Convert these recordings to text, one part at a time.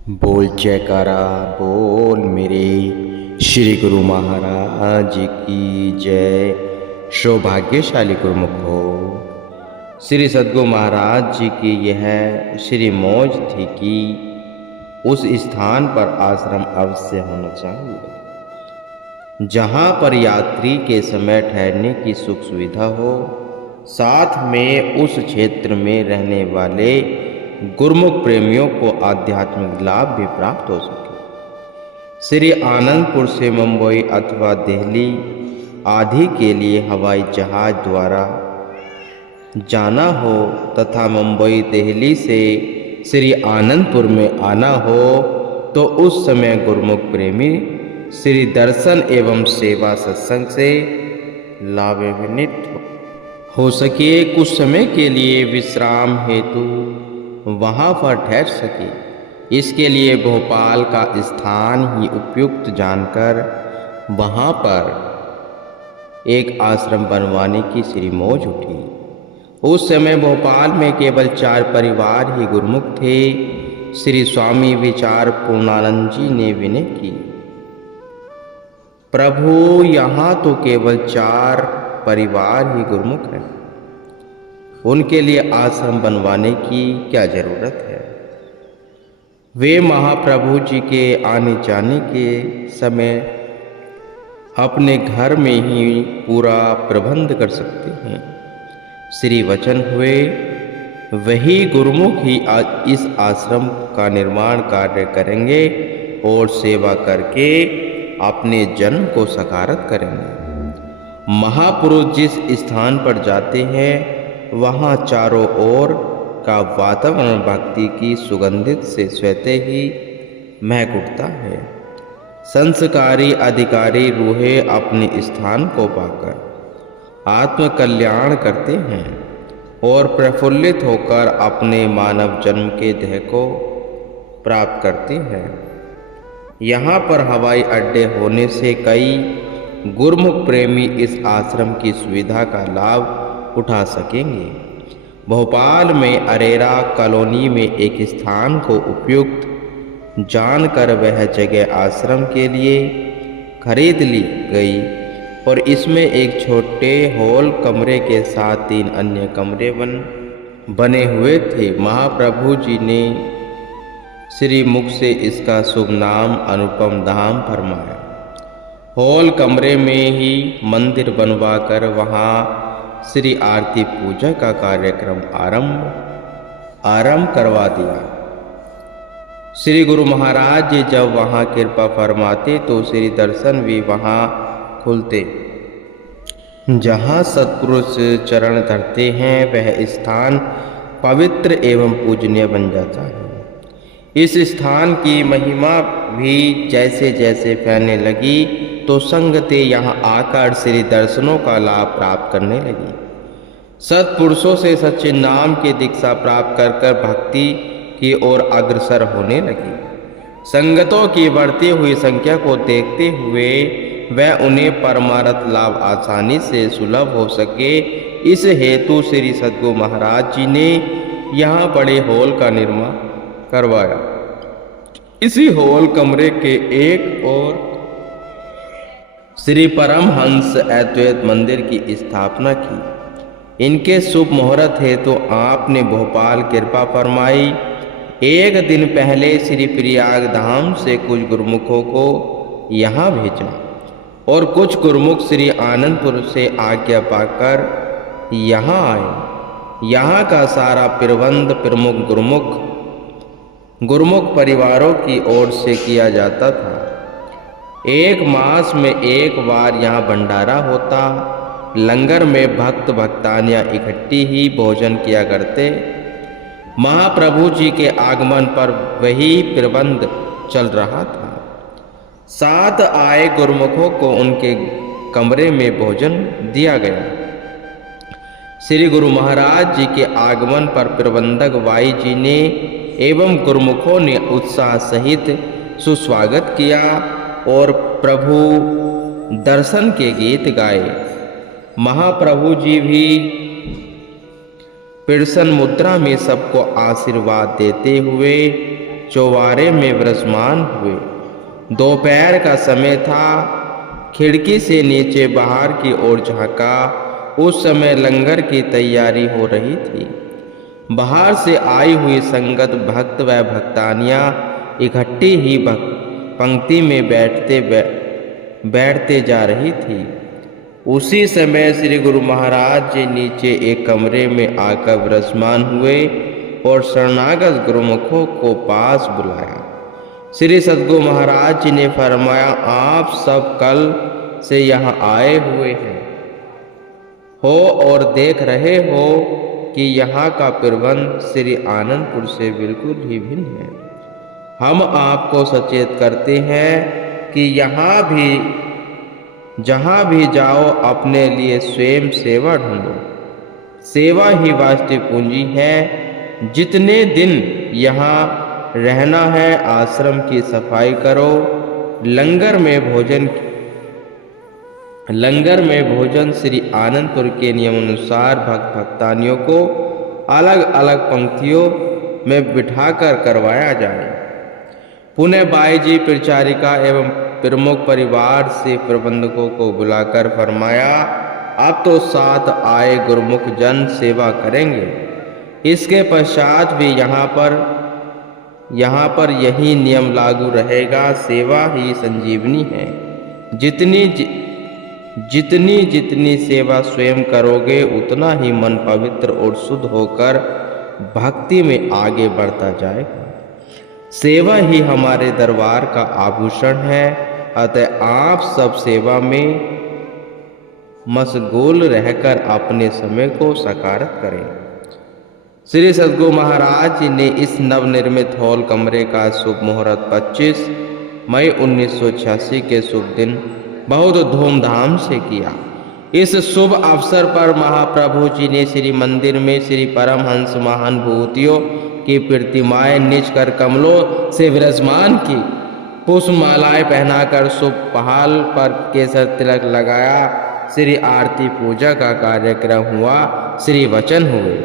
बोल जयकारा बोल मेरे श्री गुरु महाराज की जय। सौभाग्यशाली गुरुमुख हो। श्री सद्गुरु महाराज जी की यह श्री मौज थी कि उस स्थान पर आश्रम अवश्य होना चाहिए जहाँ पर यात्री के समय ठहरने की सुख सुविधा हो, साथ में उस क्षेत्र में रहने वाले गुरुमुख प्रेमियों को आध्यात्मिक लाभ भी प्राप्त हो सके। श्री आनंदपुर से मुंबई अथवा दिल्ली आदि के लिए हवाई जहाज द्वारा जाना हो तथा मुंबई दिल्ली से श्री आनंदपुर में आना हो तो उस समय गुरुमुख प्रेमी श्री दर्शन एवं सेवा सत्संग से लाभान्वित हो सके, कुछ समय के लिए विश्राम हेतु वहाँ पर ठहर सके। इसके लिए भोपाल का स्थान ही उपयुक्त जानकर वहाँ पर एक आश्रम बनवाने की श्री मौज उठी। उस समय भोपाल में केवल 4 परिवार ही गुरुमुख थे। श्री स्वामी विचार पूर्णानंद जी ने विनय की, प्रभु यहाँ तो केवल 4 परिवार ही गुरुमुख हैं, उनके लिए आश्रम बनवाने की क्या जरूरत है। वे महाप्रभु जी के आने जाने के समय अपने घर में ही पूरा प्रबंध कर सकते हैं। श्री वचन हुए, वही गुरुमुख ही इस आश्रम का निर्माण कार्य करेंगे और सेवा करके अपने जन्म को साकारत करेंगे। महापुरुष जिस स्थान पर जाते हैं वहाँ चारों ओर का वातावरण भक्ति की सुगंधित से स्वतः ही महक उठता है। संस्कारी अधिकारी रूहें अपने स्थान को पाकर आत्म कल्याण करते हैं और प्रफुल्लित होकर अपने मानव जन्म के ध्येय को प्राप्त करते हैं। यहाँ पर हवाई अड्डे होने से कई गुरुमुख प्रेमी इस आश्रम की सुविधा का लाभ उठा सकेंगे। भोपाल में अरेरा कॉलोनी में एक स्थान को उपयुक्त जानकर वह जगह आश्रम के लिए खरीद ली गई और इसमें एक छोटे हॉल कमरे के साथ 3 अन्य कमरे बने हुए थे। महाप्रभु जी ने श्री मुख से इसका शुभ नाम अनुपम धाम फरमाया। हॉल कमरे में ही मंदिर बनवाकर वहाँ श्री आरती पूजा का कार्यक्रम आरंभ करवा दिया। श्री गुरु महाराज जी जब वहाँ कृपा फरमाते तो श्री दर्शन भी वहाँ खुलते। जहाँ सत्पुरुष चरण धरते हैं वह स्थान पवित्र एवं पूजनीय बन जाता है। इस स्थान की महिमा भी जैसे जैसे फैलने लगी तो संगतें यहाँ आकर श्री दर्शनों का लाभ प्राप्त करने लगी। सत्पुरुषों से सच्चे नाम की दीक्षा प्राप्त कर कर भक्ति की ओर अग्रसर होने लगी। संगतों की बढ़ती हुई संख्या को देखते हुए वह उन्हें परमार्थ लाभ आसानी से सुलभ हो सके, इस हेतु श्री सद्गुरु महाराज जी ने यहाँ बड़े हॉल का निर्माण करवाया। इसी हॉल कमरे के एक और श्री परमहंस अद्वैत मंदिर की स्थापना की। इनके शुभ मुहूर्त है तो आपने भोपाल कृपा फरमाई। एक दिन पहले श्री प्रयाग धाम से कुछ गुरुमुखों को यहाँ भेजा और कुछ गुरुमुख श्री आनंदपुर से आज्ञा पाकर यहाँ आए। यहाँ का सारा प्रबंध प्रमुख गुरुमुख परिवारों की ओर से किया जाता था। एक मास में एक बार यहाँ भंडारा होता। लंगर में भक्त भक्तानियाँ इकट्ठी ही भोजन किया करते। महाप्रभु जी के आगमन पर वही प्रबंध चल रहा था। साथ आए गुरुमुखों को उनके कमरे में भोजन दिया गया। श्री गुरु महाराज जी के आगमन पर प्रबंधक वाई जी ने एवं गुरुमुखों ने उत्साह सहित सुस्वागत किया और प्रभु दर्शन के गीत गाए। महाप्रभु जी भी प्रसन्न मुद्रा में सबको आशीर्वाद देते हुए चौबारे में विराजमान हुए। दोपहर का समय था। खिड़की से नीचे बाहर की ओर झांका। उस समय लंगर की तैयारी हो रही थी। बाहर से आई हुई संगत भक्त व भक्तानियां इकट्ठी ही पंक्ति में बैठते जा रही थी। उसी समय श्री गुरु महाराज जी नीचे एक कमरे में आकर विराजमान हुए और शरणागत गुरुमुखों को पास बुलाया। श्री सद्गुरु महाराज जी ने फरमाया, आप सब कल से यहाँ आए हुए हो और देख रहे हो कि यहाँ का प्रबंध श्री आनंदपुर से बिल्कुल ही भिन्न है। हम आपको सचेत करते हैं कि जहाँ भी जाओ अपने लिए स्वयं सेवा ढूंढो। सेवा ही वास्तविक पूंजी है। जितने दिन यहाँ रहना है आश्रम की सफाई करो। लंगर में भोजन श्री आनंदपुर के नियमानुसार भक्त भक्तानियों को अलग अलग पंक्तियों में बिठाकर करवाया जाए। पुनः बाई जी परिचारिका एवं प्रमुख परिवार से प्रबंधकों को बुलाकर फरमाया, अब तो साथ आए गुरुमुख जन सेवा करेंगे। इसके पश्चात भी यहाँ पर यही नियम लागू रहेगा। सेवा ही संजीवनी है। जितनी सेवा स्वयं करोगे उतना ही मन पवित्र और शुद्ध होकर भक्ति में आगे बढ़ता जाएगा। सेवा ही हमारे दरबार का आभूषण है। अतः आप सब सेवा में मशगूल रहकर अपने समय को साकारत करें। श्री सद्गुरु महाराज जी ने इस नवनिर्मित हॉल कमरे का शुभ मुहूर्त 25 मई 1986 के शुभ दिन बहुत धूमधाम से किया। इस शुभ अवसर पर महाप्रभु जी ने श्री मंदिर में श्री परमहंस महानुभूतियों की प्रतिमाएं निज कर कमलों से विराजमान की। पुष्पमालाएं पहनाकर शुभ पहाल पर केसर तिलक लगाया। श्री आरती पूजा का कार्यक्रम हुआ। श्री वचन हुए।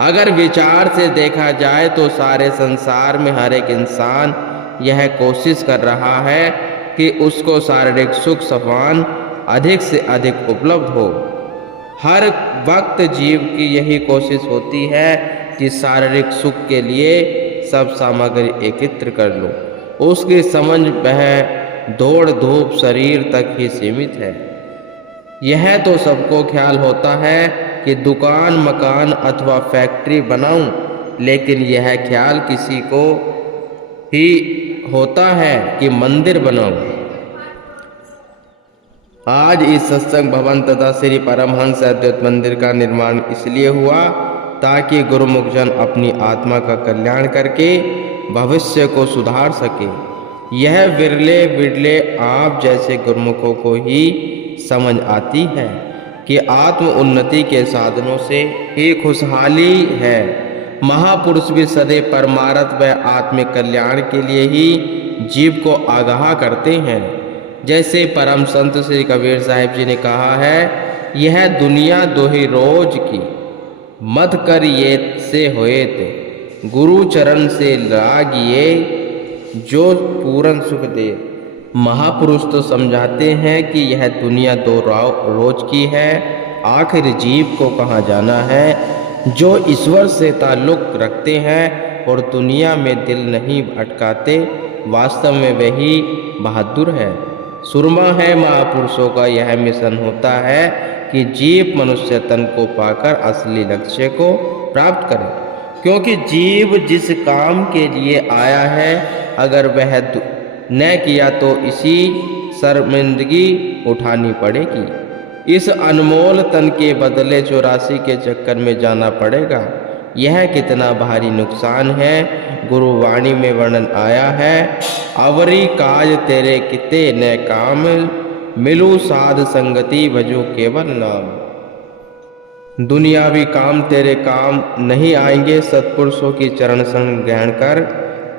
अगर विचार से देखा जाए तो सारे संसार में हर एक इंसान यह कोशिश कर रहा है कि उसको शारीरिक सुख सफान अधिक से अधिक उपलब्ध हो। हर वक्त जीव की यही कोशिश होती है कि शारीरिक सुख के लिए सब सामग्री एकत्र कर लो। उसकी समझ वह दौड़ धूप शरीर तक ही सीमित है। यह तो सबको ख्याल होता है कि दुकान मकान अथवा फैक्ट्री बनाऊं, लेकिन यह ख्याल किसी को ही होता है कि मंदिर बनाऊं। आज इस सत्संग भवन तथा श्री परमहंस अद्वैत मंदिर का निर्माण इसलिए हुआ ताकि गुरुमुख जन अपनी आत्मा का कल्याण करके भविष्य को सुधार सके। यह विरले आप जैसे गुरुमुखों को ही समझ आती है कि आत्म उन्नति के साधनों से ही खुशहाली है। महापुरुष भी सदैव परमार्थ व आत्मिक कल्याण के लिए ही जीव को आगाह करते हैं। जैसे परम संत श्री कबीर साहिब जी ने कहा है, यह दुनिया दो ही रोज की, मत कर ये से होएत, गुरु चरण से लागिए जो पूर्ण सुख दे। महापुरुष तो समझाते हैं कि यह दुनिया दो रोज की है। आखिर जीव को कहाँ जाना है? जो ईश्वर से ताल्लुक रखते हैं और दुनिया में दिल नहीं अटकाते, वास्तव में वही बहादुर है, सुरमा है। महापुरुषों का यह मिशन होता है कि जीव मनुष्य तन को पाकर असली लक्ष्य को प्राप्त करे। क्योंकि जीव जिस काम के लिए आया है, अगर वह न किया तो इसी शर्मिंदगी उठानी पड़ेगी। इस अनमोल तन के बदले 84 के चक्कर में जाना पड़ेगा। यह कितना भारी नुकसान है। गुरुवाणी में वर्णन आया है, अवरी काज तेरे किते न काम, मिलू साध संगति भजो केवल नाम। दुनियावी काम तेरे काम नहीं आएंगे। सत्पुरुषों की चरण संग ग्रहण कर,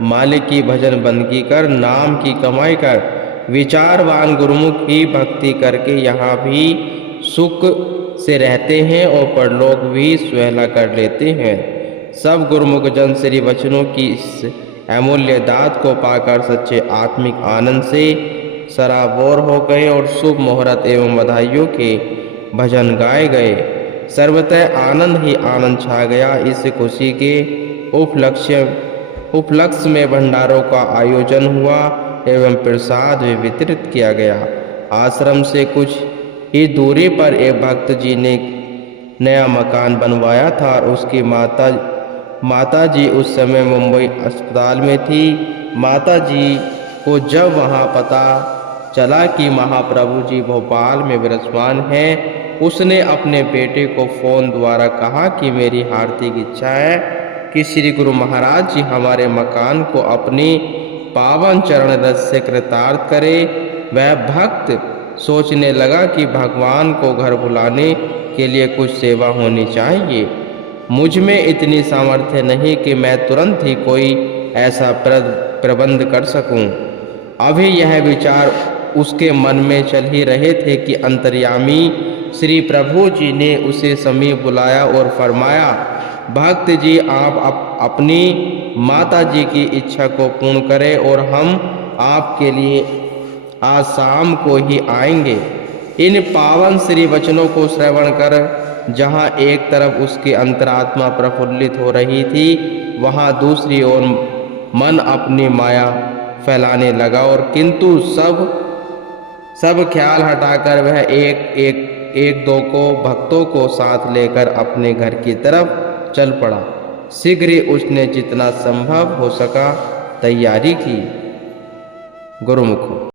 मालिक की भजन बंदगी कर, नाम की कमाई कर। विचारवान गुरुमुख ही भक्ति करके यहाँ भी सुख से रहते हैं और परलोक भी सुहेला कर लेते हैं। सब गुरुमुख जन श्री वचनों की अमूल्य दात को पाकर सच्चे आत्मिक आनंद से सराबोर हो गए और शुभ मुहूर्त एवं बधाइयों के भजन गाए गए। सर्वतः आनंद ही आनंद छा गया। इस खुशी के उपलक्ष्य में भंडारों का आयोजन हुआ एवं प्रसाद भी वितरित किया गया। आश्रम से कुछ ही दूरी पर एक भक्त जी ने नया मकान बनवाया था और उसकी माता जी उस समय मुंबई अस्पताल में थी। माता जी को जब वहां पता चला कि महाप्रभु जी भोपाल में विराजमान हैं, उसने अपने बेटे को फोन द्वारा कहा कि मेरी हार्दिक इच्छा है कि श्री गुरु महाराज जी हमारे मकान को अपनी पावन चरण रस से कृतार्थ करे। वह भक्त सोचने लगा कि भगवान को घर बुलाने के लिए कुछ सेवा होनी चाहिए। मुझ में इतनी सामर्थ्य नहीं कि मैं तुरंत ही कोई ऐसा प्रबंध कर सकूं। अभी यह विचार उसके मन में चल ही रहे थे कि अंतर्यामी श्री प्रभु जी ने उसे समीप बुलाया और फरमाया, भक्त जी आप अपनी माता जी की इच्छा को पूर्ण करें और हम आपके लिए आज शाम को ही आएंगे। इन पावन श्री वचनों को श्रवण कर जहाँ एक तरफ उसकी अंतरात्मा प्रफुल्लित हो रही थी, वहाँ दूसरी ओर मन अपनी माया फैलाने लगा और किंतु सब ख्याल हटाकर वह एक दो को भक्तों को साथ लेकर अपने घर की तरफ चल पड़ा। शीघ्र ही उसने जितना संभव हो सका तैयारी की। गुरुमुख।